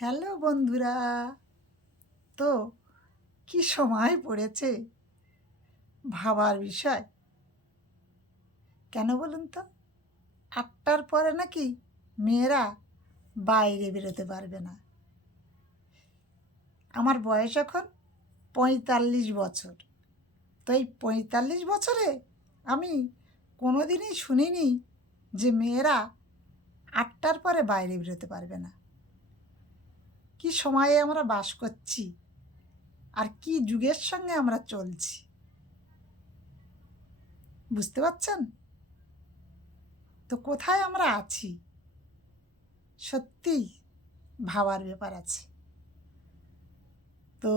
Hello বন্ধুরা, তো কি সময় পড়েছে ভাবার বিষয়। কেন বলুন তো? ৮টার পরে নাকি মেয়েরা বাইরে বেরোতে পারবে না। আমার বয়স এখন ৪৫ বছর। তো এই ৪৫ বছরে আমি কোনোদিনই শুনিনি যে মেয়েরা ৮টার পরে বাইরে বেরোতে পারবে না। কি সময়ে আমরা বাস করছি আর কি যুগের সঙ্গে আমরা চলছি, বুঝতে পারছেন? তো কোথায় আমরা আছি সত্যিই ভাবার ব্যাপার আছে। তো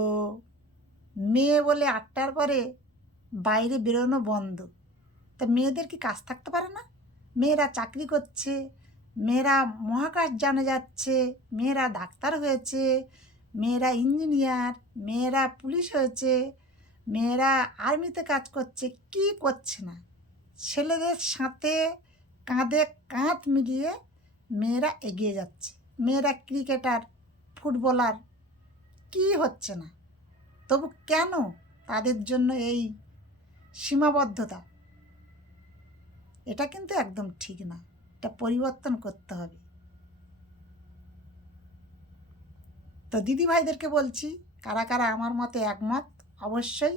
মেয়ে বলে ৮টার পরে বাইরে বেরোনো বন্ধ। তা মেয়েদের কি কাজ থাকতে পারে না? মেয়েরা চাকরি করছে, মেয়েরা মহাকাশযানে যাচ্ছে, মেয়েরা ডাক্তার হয়েছে, মেয়েরা ইঞ্জিনিয়ার, মেয়েরা পুলিশ হয়েছে, মেয়েরা আর্মিতে কাজ করছে, কি করছে না? ছেলেদের সাথে কাঁধে কাঁধ মিলিয়ে মেয়েরা এগিয়ে যাচ্ছে। মেয়েরা ক্রিকেটার, ফুটবলার, কি হচ্ছে না? তবু কেন তাদের জন্য এই সীমাবদ্ধতা? এটা কিন্তু একদম ঠিক না, এটা পরিবর্তন করতে হবে। তো দিদিভাইদেরকে বলছি, কারা কারা আমার মতে একমত অবশ্যই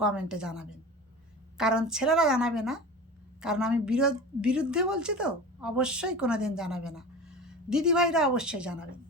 কমেন্টে জানাবেন। কারণ ছেলেরা জানাবে না, কারণ আমি বিরুদ্ধে বলছি, তো অবশ্যই কোনো দিন জানাবে না। দিদিভাইরা অবশ্যই জানাবেন।